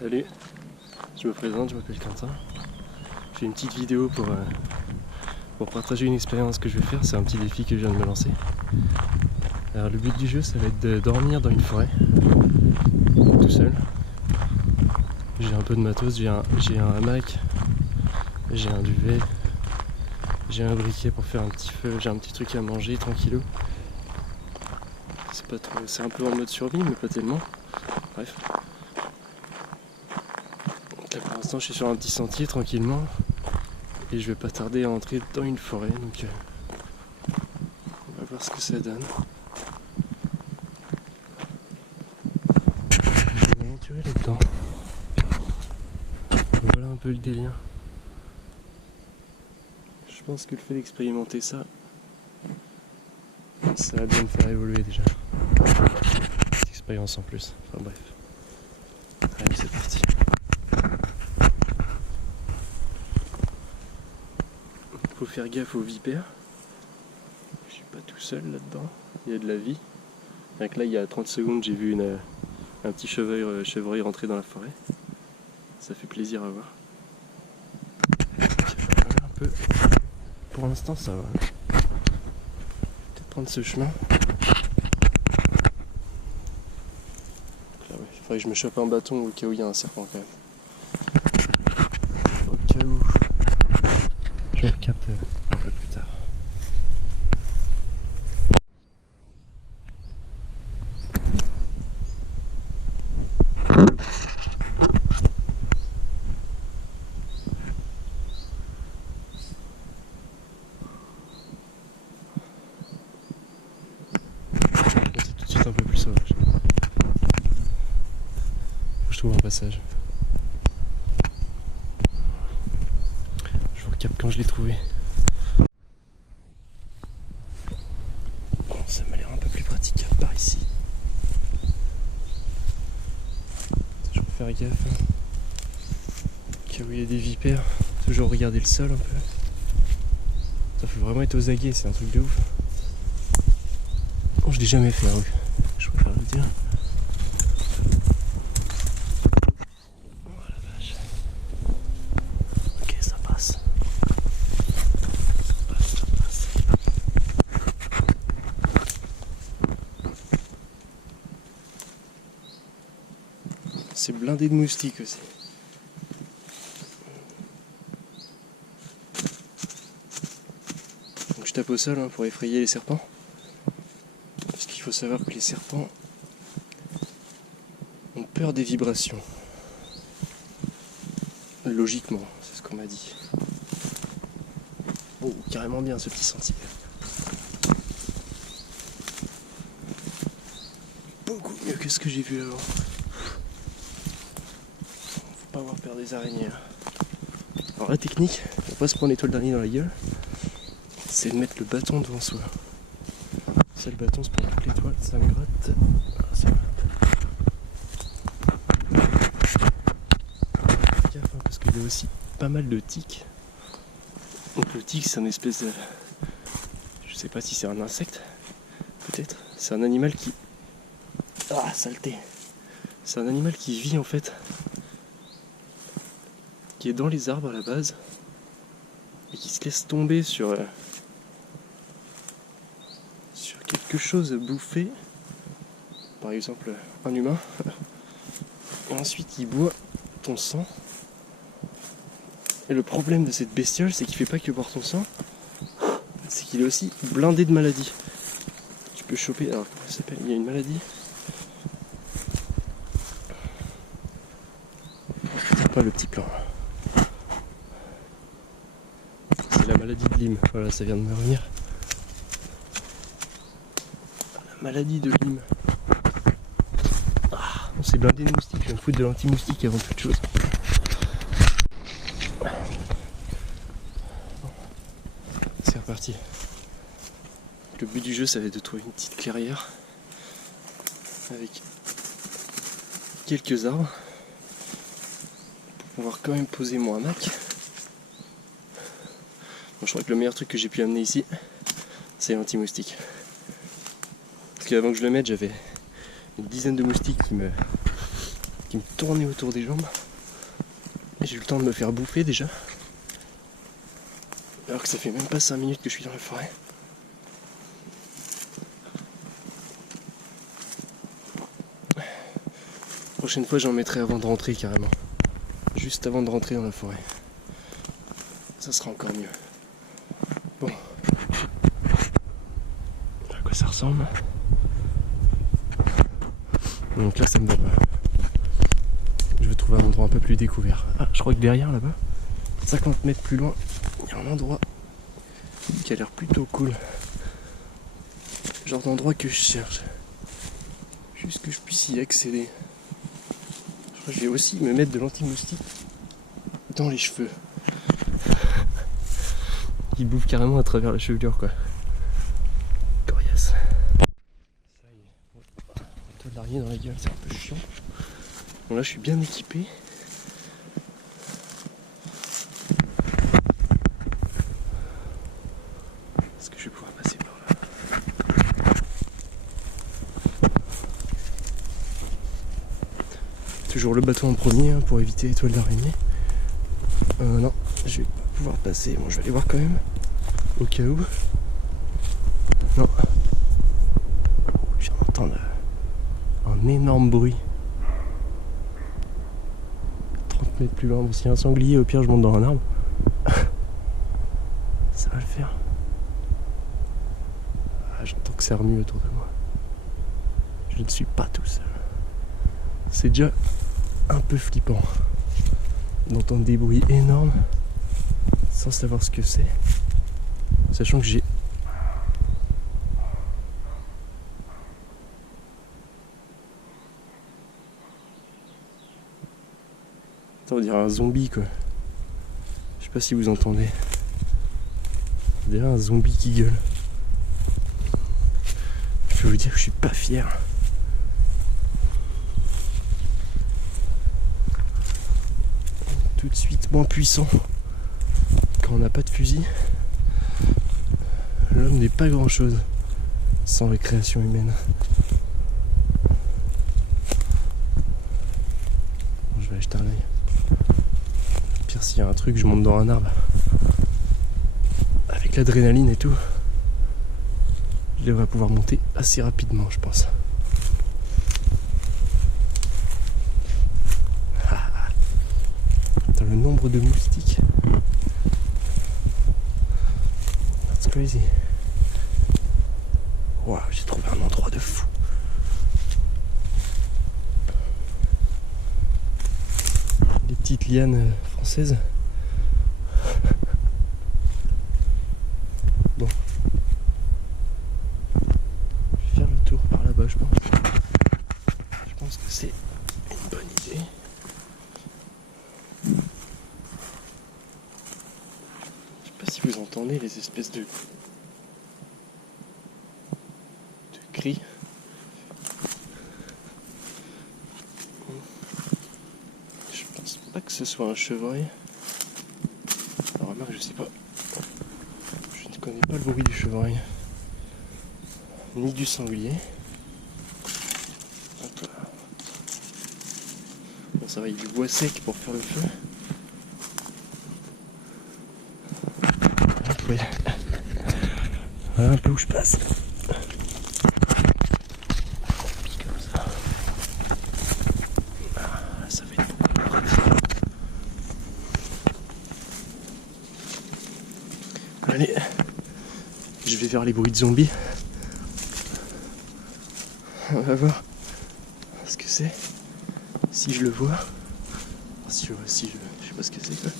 Salut, je me présente, je m'appelle Quentin. Je fais une petite vidéo pour partager une expérience que je vais faire. C'est un petit défi que je viens de me lancer. Alors le but du jeu, ça va être de dormir dans une forêt, tout seul. J'ai un peu de matos, j'ai un hamac, j'ai un duvet, j'ai un briquet pour faire un petit feu, j'ai un petit truc à manger tranquillou. C'est pas trop, c'est un peu en mode survie, mais pas tellement. Bref. Donc là pour l'instant je suis sur un petit sentier tranquillement et je vais pas tarder à entrer dans une forêt, donc on va voir ce que ça donne. Je vais m'aventurer là-dedans. Voilà un peu le délire. Je pense que le fait d'expérimenter ça va bien me faire évoluer déjà. Petite expérience en plus, enfin bref. Allez, c'est parti. Faut faire gaffe aux vipères. Je suis pas tout seul là-dedans. Il y a de la vie. Donc là, il y a 30 secondes, j'ai vu un petit chevreuil rentrer dans la forêt. Ça fait plaisir à voir. Un peu. Pour l'instant, ça va. Peut-être prendre ce chemin. Là, ouais. Il faudrait que je me chope un bâton au cas où il y a un serpent quand même. Au cas où. Je recapte un peu plus tard. C'est tout de suite un peu plus sauvage. Faut que je trouve un passage. Je vous recapte quand je l'ai trouvé. Bon, ça m'a l'air un peu plus pratique par ici. Toujours faire gaffe. Au cas où il y a des vipères, toujours regarder le sol un peu. Ça faut vraiment être aux aguets, c'est un truc de ouf. Bon, je l'ai jamais fait, hein, je préfère le dire. Oh la vache. Ok, ça passe. Ça passe. C'est blindé de moustiques aussi. Donc je tape au sol hein, pour effrayer les serpents. Parce qu'il faut savoir que les serpents ont peur des vibrations. Logiquement, c'est ce qu'on m'a dit. Oh, carrément bien ce petit sentier. Beaucoup mieux que ce que j'ai vu avant. Faut pas avoir peur des araignées. Alors la technique, pour pas se prendre l'étoile d'araignée dans la gueule, c'est de mettre le bâton devant soi. Ça, le bâton se prend toute l'étoile, ça me gratte. Ah, ça gratte. Fais gaffe hein, parce qu'il y a aussi pas mal de tiques. Donc le tic c'est une espèce de... Je sais pas si c'est un insecte, peut-être. C'est un animal qui... Ah, saleté. C'est un animal qui vit en fait, qui est dans les arbres à la base, et qui se laisse tomber sur quelque chose à bouffer, par exemple un humain, et ensuite il boit ton sang. Et le problème de cette bestiole, c'est qu'il fait pas que boire ton sang, c'est qu'il est aussi blindé de maladies. Tu peux choper, alors comment ça s'appelle ? Il y a une maladie. C'est pas le petit plan. C'est la maladie de Lyme, voilà, ça vient de me revenir. La maladie de Lyme. Ah, on s'est blindé de moustiques, je vais me foutre de l'anti-moustique avant toute chose. C'est reparti. Le but du jeu, ça va être de trouver une petite clairière avec quelques arbres pour pouvoir quand même poser mon hamac. Bon, je crois que le meilleur truc que j'ai pu amener ici, c'est l'anti-moustique. Parce qu'avant que je le mette, j'avais une dizaine de moustiques qui me tournait autour des jambes. Et j'ai eu le temps de me faire bouffer déjà. Alors que ça fait même pas 5 minutes que je suis dans la forêt. Prochaine fois j'en mettrai avant de rentrer carrément. Juste avant de rentrer dans la forêt. Ça sera encore mieux. Bon. À quoi ça ressemble? Donc là ça me va pas. Je veux trouver un endroit un peu plus découvert. Ah, je crois que derrière là-bas, 50 mètres plus loin, il y a un endroit qui a l'air plutôt cool. Genre d'endroit que je cherche. Juste que je puisse y accéder. Je crois que je vais aussi me mettre de l'anti-moustique dans les cheveux. Il bouffe carrément à travers la chevelure quoi. Coriace. Ça y est. Un toit d'araignée dans la gueule, c'est un peu chiant. Bon là je suis bien équipé. Est-ce que je vais pouvoir passer par là? Toujours le bateau en premier hein, pour éviter les toiles d'araignée. Non, je vais pas pouvoir passer. Bon, je vais aller voir quand même. Au cas où. Non. Je viens d'entendre un énorme bruit. 30 mètres plus loin. Bon, s'il y a un sanglier, au pire, je monte dans un arbre. Ça va le faire. Ah, j'entends que ça remue autour de moi. Je ne suis pas tout seul. C'est déjà un peu flippant d'entendre des bruits énormes sans savoir ce que c'est, sachant que j'ai on dirait un zombie quoi. Je sais pas si vous entendez. On dirait un zombie qui gueule. Je peux vous dire que je suis pas fier. Tout de suite moins puissant quand on n'a pas de fusil. L'homme n'est pas grand chose sans la création humaine. Bon, je vais aller jeter un œil. Pire s'il y a un truc, je monte dans un arbre. Avec l'adrénaline et tout, je devrais pouvoir monter assez rapidement je pense. Le nombre de moustiques. That's crazy. Waouh, j'ai trouvé un endroit de fou. Les petites lianes françaises. Bon. Je vais faire le tour par là-bas, je pense. Je pense que c'est une bonne idée. Je sais pas si vous entendez les espèces de cris. Je pense pas que ce soit un chevreuil. Alors remarque, je sais pas. Je ne connais pas le bruit du chevreuil. Ni du sanglier. Hop là. Bon ça va, il y a du bois sec pour faire le feu. Voilà un peu où je passe. Comme ça. Ah, ça va être beaucoup plus pratique. Allez, je vais vers les bruits de zombies. On va voir ce que c'est. Si je le vois. Si je sais pas ce que c'est quoi.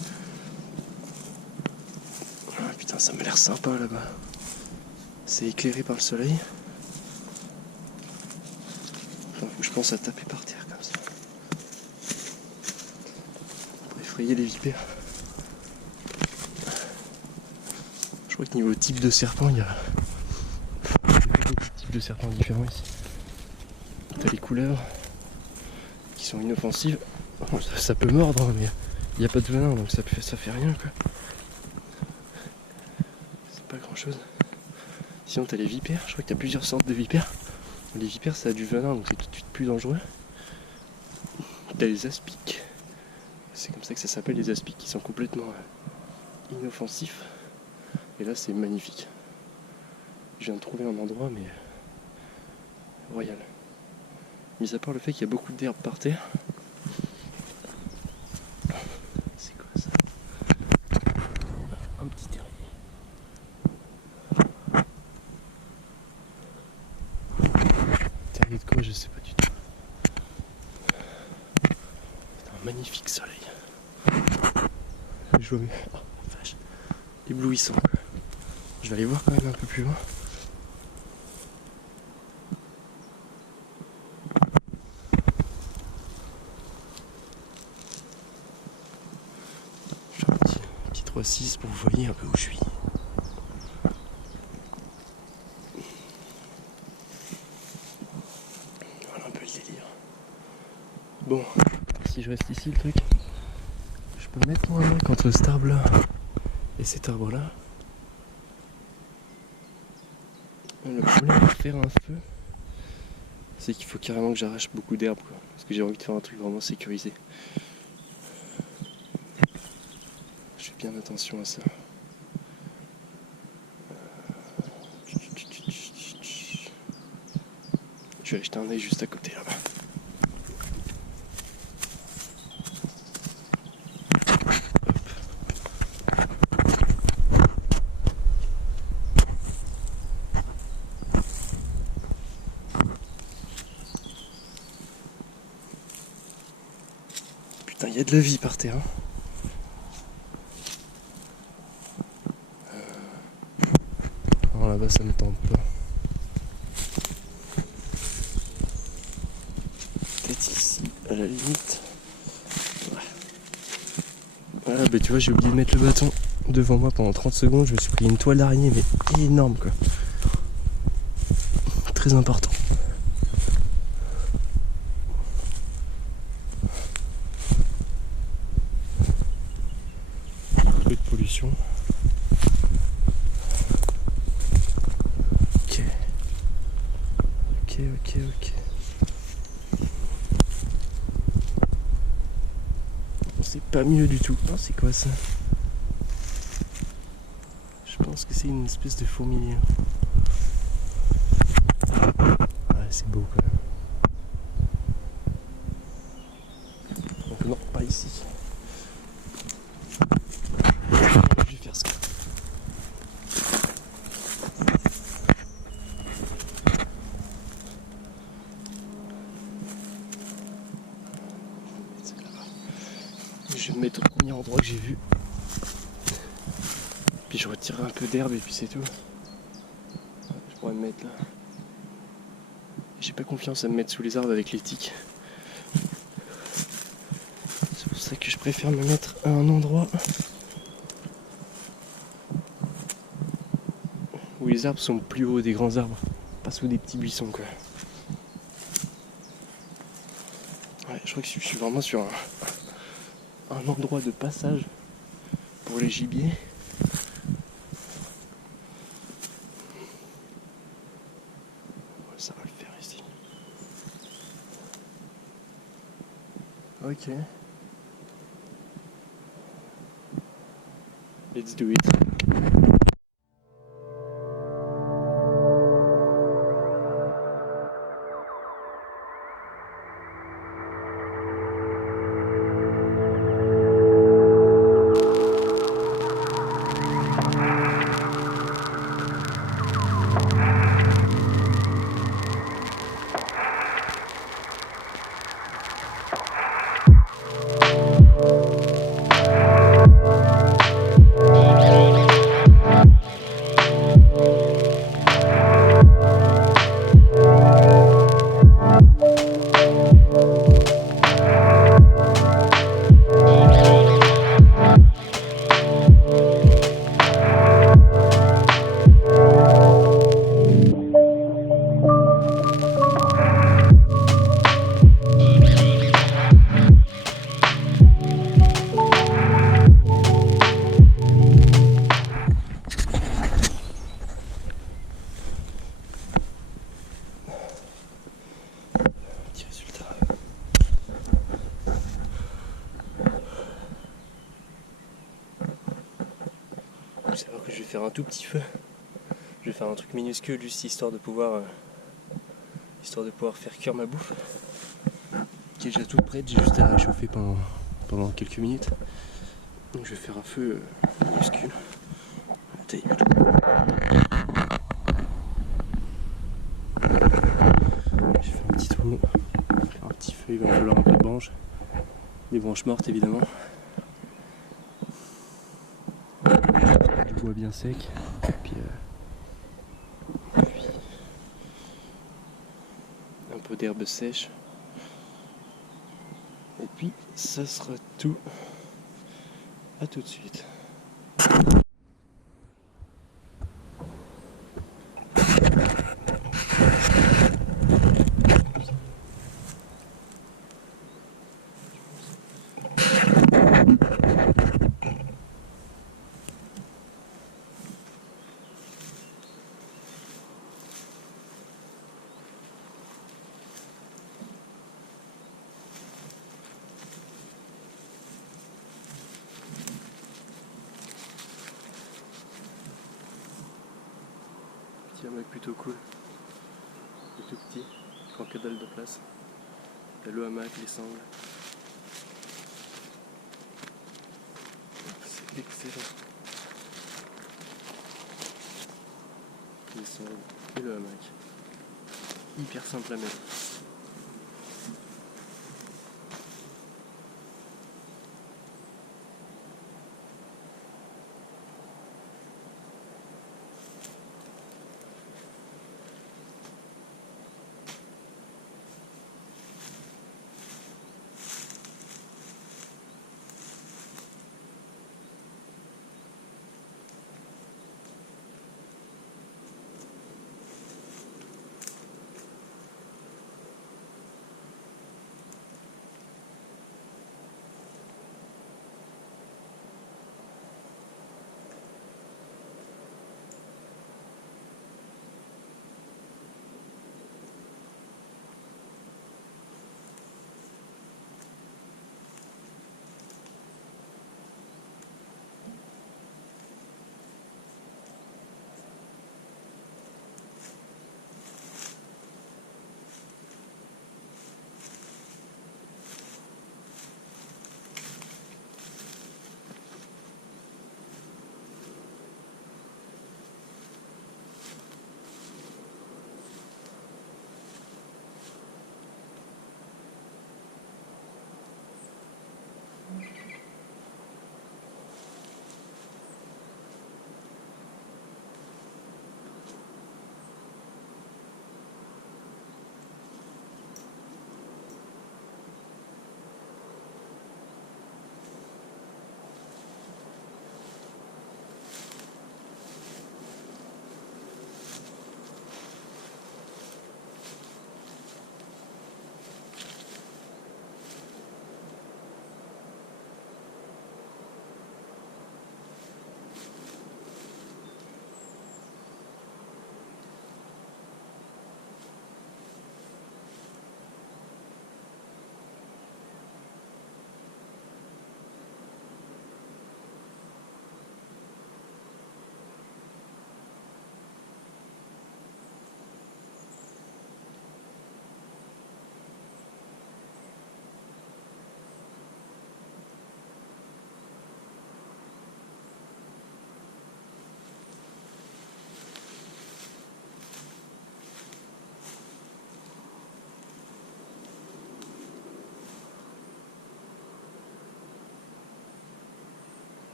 Ah, putain, ça m'a l'air sympa là-bas. C'est éclairé par le soleil. Enfin, faut que je pense à taper par terre comme ça. Pour effrayer les vipères. Je crois que niveau type de serpent, il y a beaucoup de types de serpents différents ici. T'as les couleuvres qui sont inoffensives. Bon, ça peut mordre, hein, mais il n'y a pas de venin, donc ça fait rien quoi. C'est pas grand chose. Sinon t'as les vipères, je crois qu'il y a plusieurs sortes de vipères. Les vipères ça a du venin donc c'est tout de suite plus dangereux. t'as les aspics. C'est comme ça que ça s'appelle, les aspics, qui sont complètement inoffensifs. Et là c'est magnifique. Je viens de trouver un endroit mais royal. Mis à part le fait qu'il y a beaucoup d'herbe par terre. C'est quoi ça? Un petit terrier. Terrier de quoi, je sais pas du tout. C'est un magnifique soleil. Je vois mieux. Oh, vache. Éblouissant. Je vais aller voir quand même un peu plus loin. Je fais un petit 3-6 pour que vous voyez un peu où je suis. Voilà un peu le délire. Bon, si je reste ici le truc, je peux mettre mon mec entre cet arbre là et cet arbre là. Le problème de faire un feu, c'est qu'il faut carrément que j'arrache beaucoup d'herbe, quoi, parce que j'ai envie de faire un truc vraiment sécurisé. Je fais bien attention à ça. Je vais aller jeter un œil juste à côté là-bas. Putain, il y a de la vie par terre. Hein. Alors là-bas, ça me tente pas. Peut-être ici, à la limite. Voilà, bah tu vois, j'ai oublié de mettre le bâton devant moi pendant 30 secondes. Je me suis pris une toile d'araignée, mais énorme quoi. Très important. Peu de pollution. Ok. C'est pas mieux du tout. Oh, c'est quoi ça? Je pense que c'est une espèce de fourmilière. Ouais, c'est beau quand même. Donc non, pas ici. Je vais faire ça. Je vais me mettre au premier endroit que j'ai vu. Puis je retire un peu d'herbe et puis c'est tout. Je pourrais me mettre là. J'ai pas confiance à me mettre sous les arbres avec les tiques. C'est pour ça que je préfère me mettre à un endroit où les arbres sont plus hauts des grands arbres. Pas sous des petits buissons quoi. Ouais, je crois que je suis vraiment sur un endroit de passage pour les gibiers. Ça va le faire ici. Ok. Let's do it. savoir que je vais faire un tout petit feu. Je vais faire un truc minuscule juste histoire de pouvoir faire cuire ma bouffe. Qui est déjà toute prête, j'ai juste à la réchauffer pendant quelques minutes. Donc je vais faire un feu minuscule. La taille du tout. Je fais un petit trou, un petit feu, il va me falloir un peu de branches. Des branches mortes évidemment. Du bois bien sec. Puis un peu d'herbe sèche. Et puis ça sera tout. À tout de suite. Petit hamac plutôt cool. Il est tout petit, il prend que dalle de place. Il y a le hamac, les sangles. C'est excellent. Les sangles et le hamac. Hyper simple à mettre.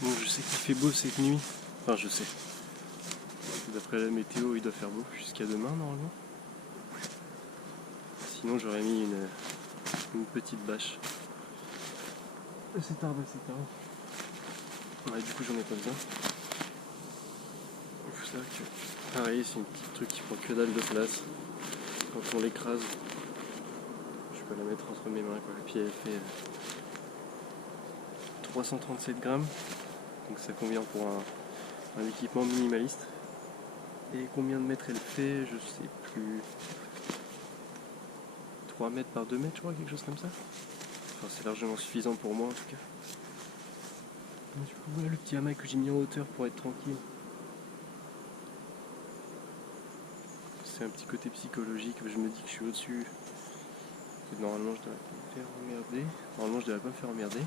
Bon, je sais qu'il fait beau cette nuit. Enfin, je sais. D'après la météo, il doit faire beau jusqu'à demain normalement. Sinon, j'aurais mis une petite bâche. C'est tard, c'est tard. Ouais, du coup, j'en ai pas besoin. Il faut savoir que, pareil, c'est un petit truc qui prend que dalle de place. Quand on l'écrase, je peux la mettre entre mes mains, quoi. Et puis elle fait 337 grammes. Donc ça convient pour un équipement minimaliste. Et combien de mètres elle fait, je sais plus. 3 mètres par 2 mètres, je crois, quelque chose comme ça. Enfin, c'est largement suffisant pour moi en tout cas. Du coup, voilà le petit hamac que j'ai mis en hauteur pour être tranquille. C'est un petit côté psychologique, je me dis que je suis au-dessus. Normalement, je devrais pas me faire emmerder. Normalement, je devrais pas me faire emmerder.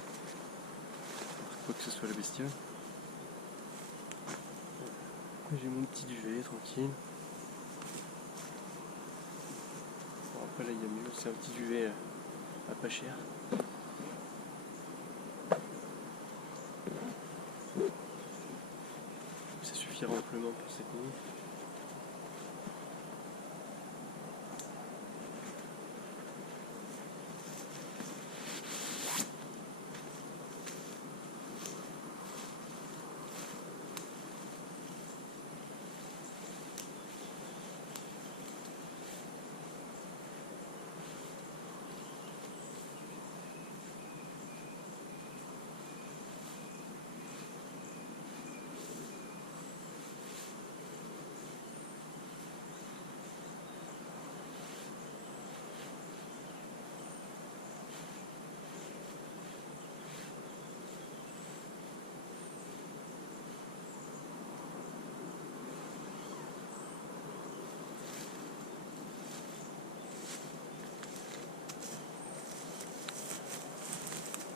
Quoi que ce soit la bestiole. J'ai mon petit duvet, tranquille. Bon, après, là, il y a mieux. C'est un petit duvet à pas cher. Ça suffira amplement pour cette nuit.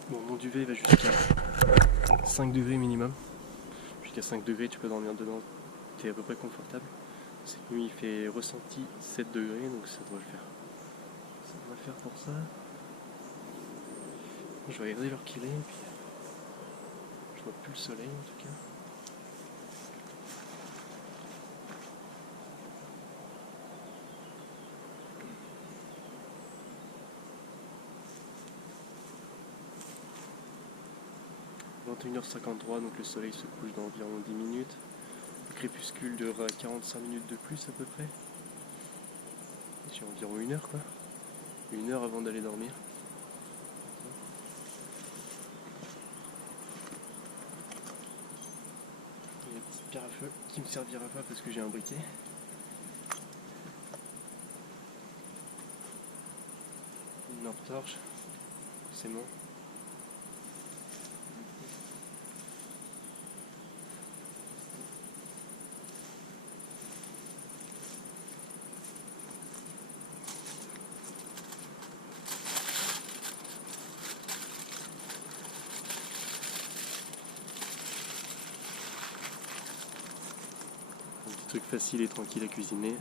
Bon, mon duvet va jusqu'à 5 degrés minimum. Jusqu'à 5 degrés, tu peux dormir dedans. T'es à peu près confortable. Cette nuit, il fait ressenti 7 degrés, donc ça doit le faire. Ça doit faire pour ça. Je vais regarder l'heure qu'il est, et puis je vois plus le soleil en tout cas. « 21h53, donc le soleil se couche dans environ 10 minutes. Le crépuscule durera 45 minutes de plus à peu près. J'ai environ 1 heure quoi. 1 heure avant d'aller dormir. Il y a une petite pierre à feu qui me servira pas parce que j'ai un briquet. Une lampe torche, forcément. Un petit truc facile et tranquille à cuisiner.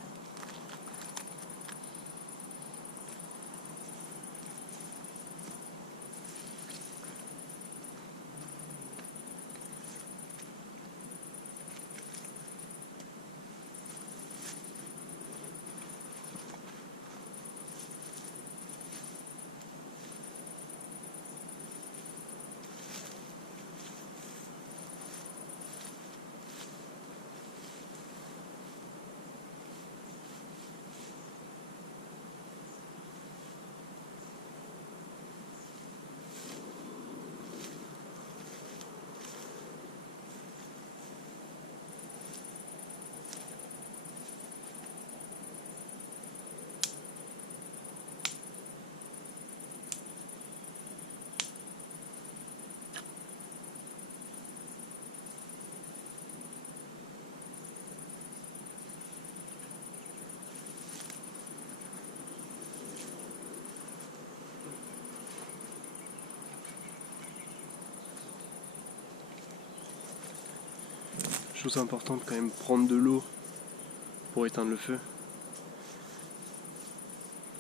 Chose importante quand même, prendre de l'eau pour éteindre le feu.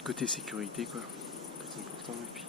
Côté sécurité quoi, très important. Et puis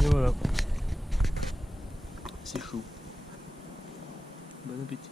Et voilà. C'est chaud. Bon appétit.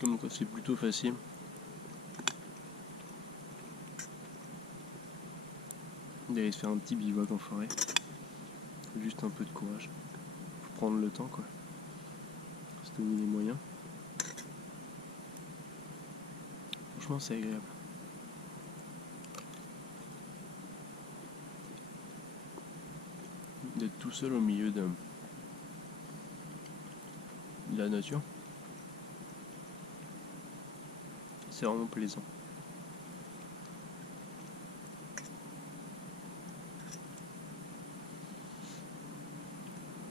Comme quoi c'est plutôt facile. D'aller se faire un petit bivouac en forêt. Juste un peu de courage. Faut prendre le temps quoi. Se donner les moyens. Franchement c'est agréable. D'être tout seul au milieu de la nature. C'est vraiment plaisant.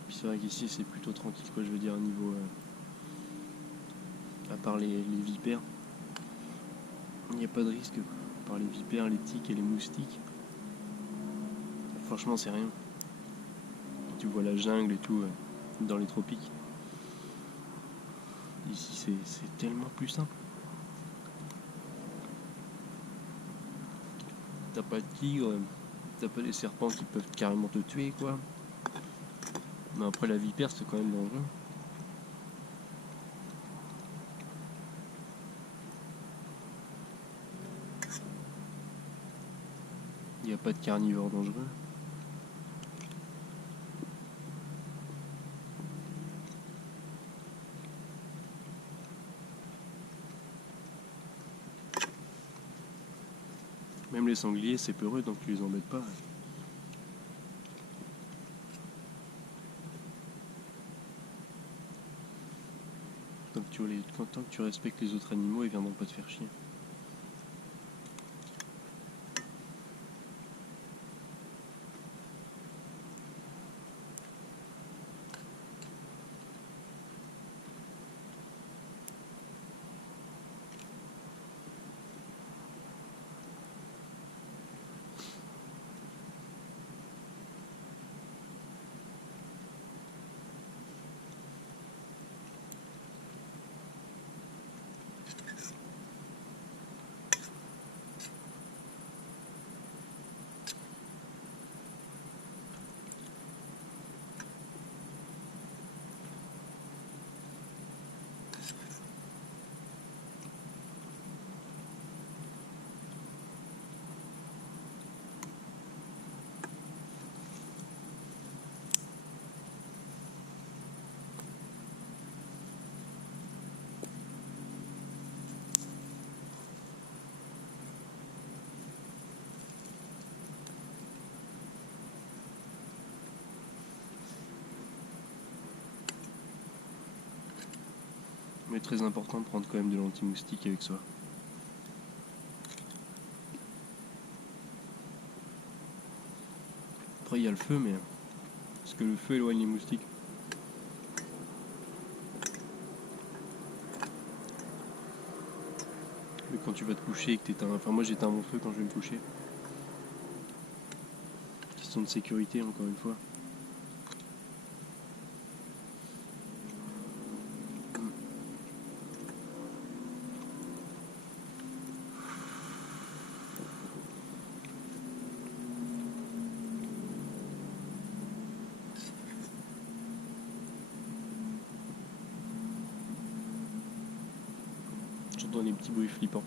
Puis c'est vrai qu'ici c'est plutôt tranquille quoi, je veux dire au niveau à part les vipères. Il n'y a pas de risque quoi. À part les vipères, les tiques et les moustiques. Franchement c'est rien. Tu vois la jungle et tout dans les tropiques. Ici c'est tellement plus simple. T'as pas de tigre, t'as pas des serpents qui peuvent carrément te tuer quoi. Mais après la vipère c'est quand même dangereux. Il n'y a pas de carnivores dangereux. Même les sangliers c'est peureux donc tu les embêtes pas. Tant que tu respectes les autres animaux, ils viendront pas te faire chier. Mais très important de prendre quand même de l'anti-moustique avec soi. Après il y a le feu mais parce que le feu éloigne les moustiques. Mais quand tu vas te coucher et que t'éteins, enfin moi j'éteins mon feu quand je vais me coucher. Question de sécurité encore une fois. J'entends des petits bruits flippants.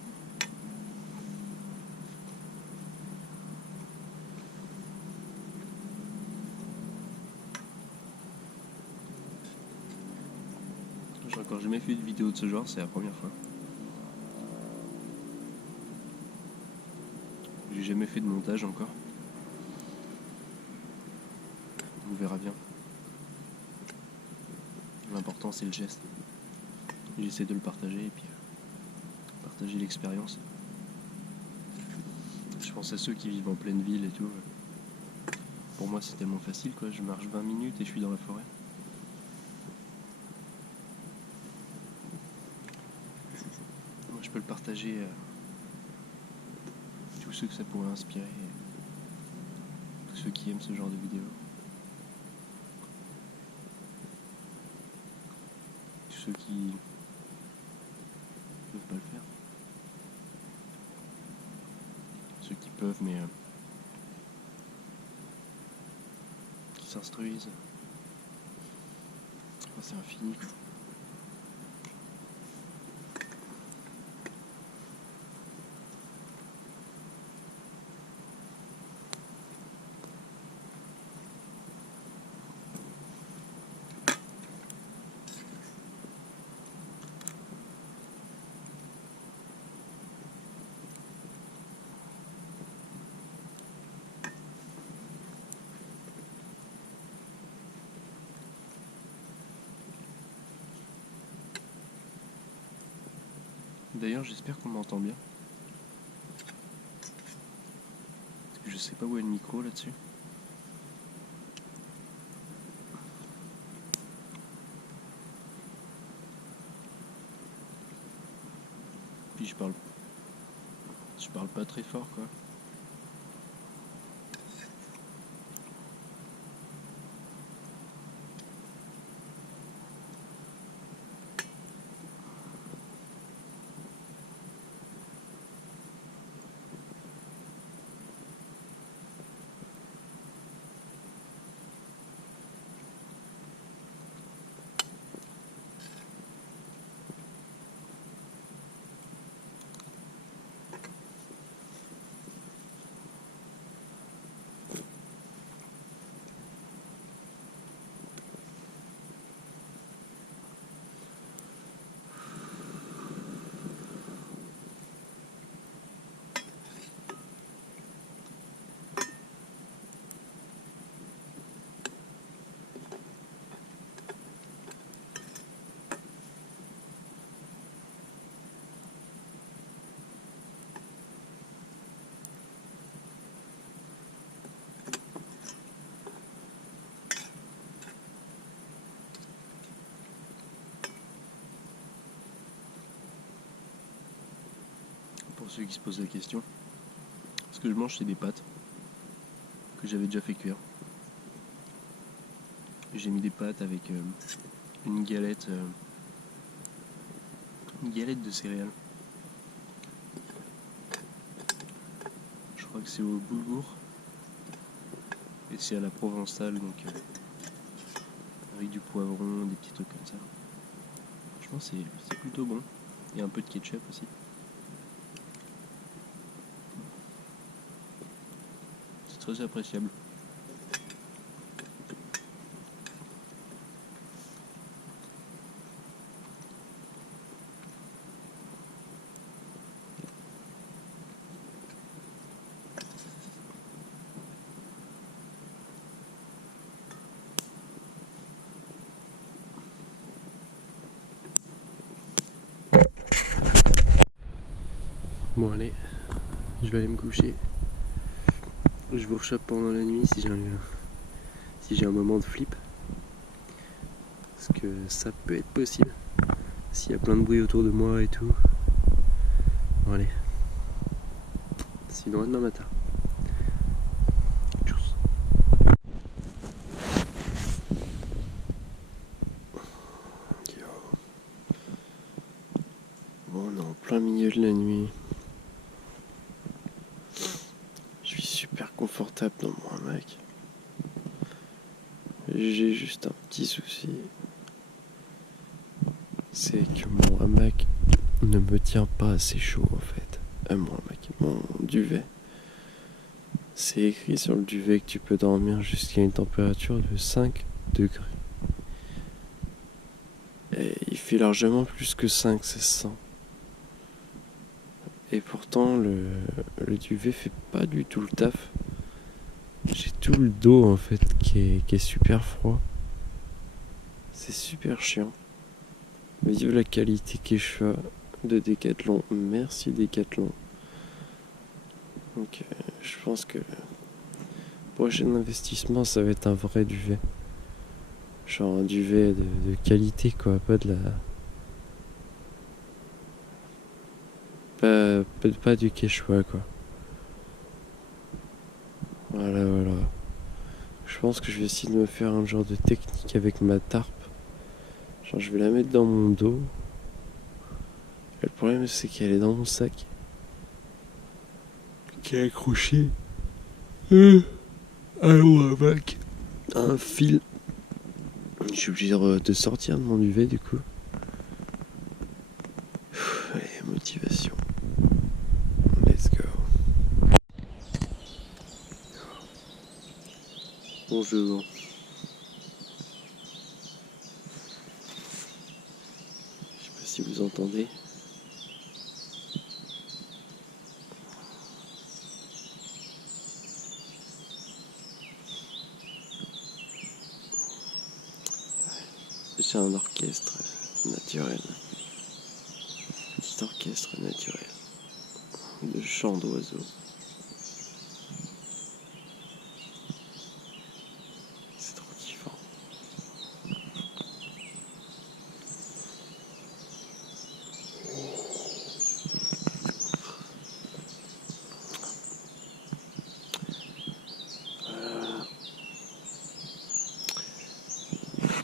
J'ai encore jamais fait de vidéo de ce genre, c'est la première fois. J'ai jamais fait de montage encore. On verra bien. l'important c'est le geste. J'essaie de le partager et puis partager l'expérience. Je pense à ceux qui vivent en pleine ville et tout. Pour moi c'est tellement facile quoi, je marche 20 minutes et je suis dans la forêt. Moi je peux le partager à tous ceux que ça pourrait inspirer, tous ceux qui aiment ce genre de vidéos. Tous ceux qui ne peuvent pas le faire. Ceux qui peuvent mais qui s'instruisent. Enfin, c'est infini quoi. D'ailleurs, j'espère qu'on m'entend bien. Parce que je sais pas où est le micro là-dessus. Puis je parle pas très fort quoi. Pour ceux qui se posent la question, ce que je mange c'est des pâtes que j'avais déjà fait cuire. J'ai mis des pâtes avec une galette de céréales. Je crois que c'est au boulgour et c'est à la provençale, donc avec du poivron, des petits trucs comme ça. Franchement c'est plutôt bon. Il y a un peu de ketchup aussi. C'est très appréciable. Bon allez, je vais aller me coucher. Je vous rechoppe pendant la nuit si j'ai un moment de flip. Parce que ça peut être possible. S'il y a plein de bruit autour de moi et tout. Bon allez. Sinon à demain matin. Tchuss. Bon, on est en plein milieu de la nuit. Je suis super confortable dans mon hamac. J'ai juste un petit souci. C'est que mon hamac ne me tient pas assez chaud en fait. Mon duvet. C'est écrit sur le duvet que tu peux dormir jusqu'à une température de 5 degrés. Et il fait largement plus que 5, ça se sent. Et pourtant le duvet fait pas du tout le taf. J'ai tout le dos en fait qui est super froid. C'est super chiant. Vive la qualité Quechua de Decathlon. Merci Decathlon. Donc je pense que le prochain investissement ça va être un vrai duvet. Genre un duvet de qualité quoi, pas de la. Pas du Quechua quoi. Voilà. Je pense que je vais essayer de me faire un genre de technique avec ma tarpe. Genre je vais la mettre dans mon dos. Et le problème c'est qu'elle est dans mon sac. Qui est accrochée à un bac. Un fil. Je suis obligé de sortir de mon duvet du coup. Allez, motivation. Let's go. Bonjour. Je sais pas si vous entendez. C'est un orchestre naturel. Petit orchestre naturel. De chants d'oiseaux. C'est trop kiffant.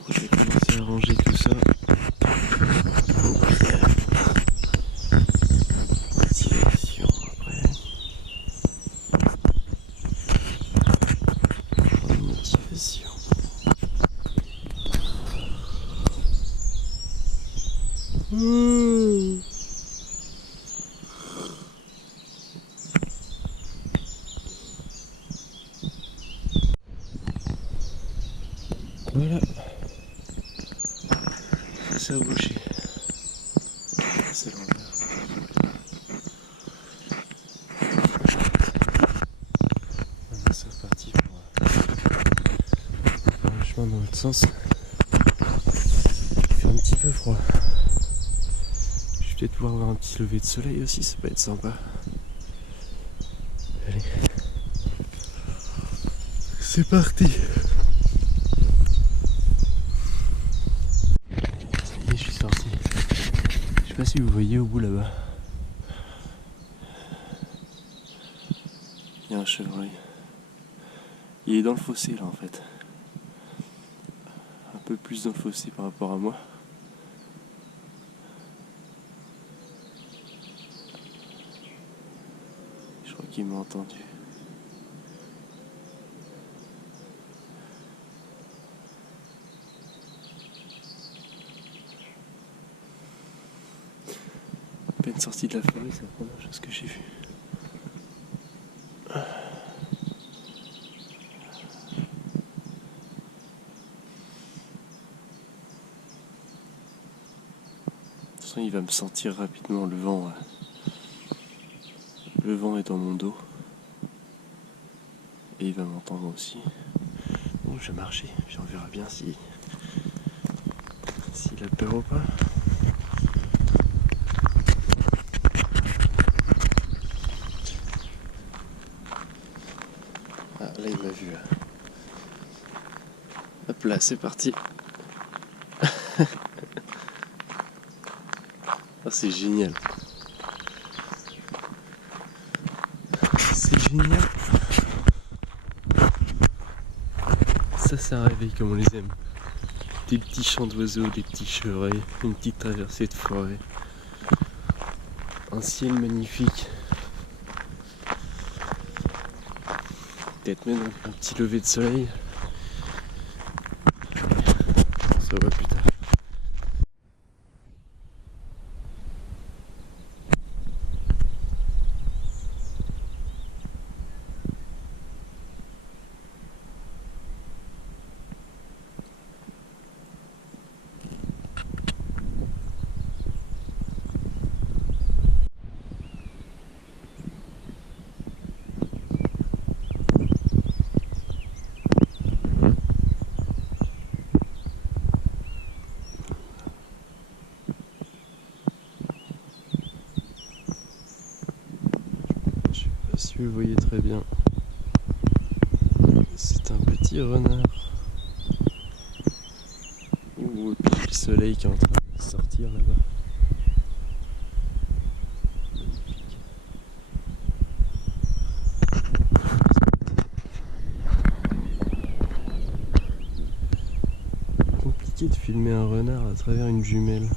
Je vais commencer à ranger tout ça. Motivation après. Motivation. Voilà. C'est à boucher. C'est l'envers. Maintenant c'est reparti pour faire le chemin dans l'autre sens. Il fait un petit peu froid. Je vais peut-être pouvoir avoir un petit lever de soleil aussi, ça peut être sympa. Allez. C'est parti. Ça y est, je suis sorti. Je sais pas si vous voyez au bout là-bas. Il y a un chevreuil. Il est dans le fossé là en fait. Un peu plus dans le fossé par rapport à moi. Je crois qu'il m'a entendu. À peine sorti de la forêt, c'est la première chose que j'ai vue. De toute façon, il va me sentir rapidement le vent. Le vent est dans mon dos. Et il va m'entendre aussi. Bon, je vais marcher, puis on verra bien s'il a peur ou pas. Ah, là il m'a vu. Hop là, c'est parti. Oh, c'est génial. C'est génial. Ça, c'est un réveil comme on les aime. Des petits chants d'oiseaux, des petits chevreuils, une petite traversée de forêt. Un ciel magnifique. Peut-être même un petit lever de soleil. On se revoit plus tard. si vous le voyez très bien. C'est un petit renard. Ouh, et puis le soleil qui est en train de sortir là-bas. Compliqué de filmer un renard à travers une jumelle.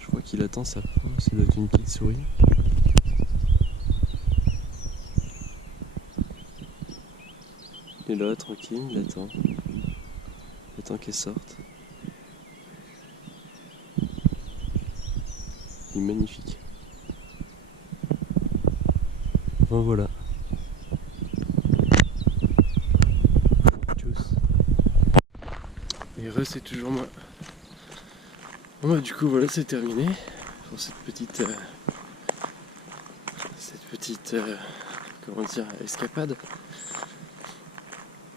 Je crois qu'il attend sa proie, ça doit être une petite souris. Et là, tranquille, il attend. Il attend qu'elle sorte. Il est magnifique. Enfin voilà. Tchuss. Et c'est toujours moi. Bon bah du coup voilà, c'est terminé pour cette petite comment dire, escapade.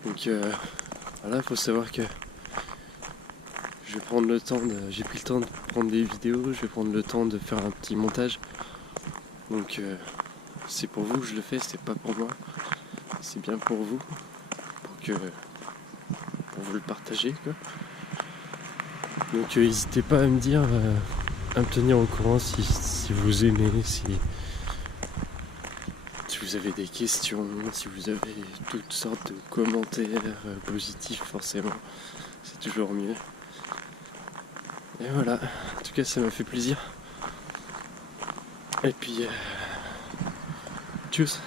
Donc voilà, faut savoir que je vais prendre le temps j'ai pris le temps de prendre des vidéos, je vais prendre le temps de faire un petit montage. Donc c'est pour vous que je le fais, c'est pas pour moi. C'est bien pour vous, pour vous le partager quoi. Donc n'hésitez pas à me dire, à me tenir au courant si vous aimez, si vous avez des questions, si vous avez toutes sortes de commentaires positifs forcément, c'est toujours mieux. Et voilà, en tout cas ça m'a fait plaisir. Et puis, tchuss.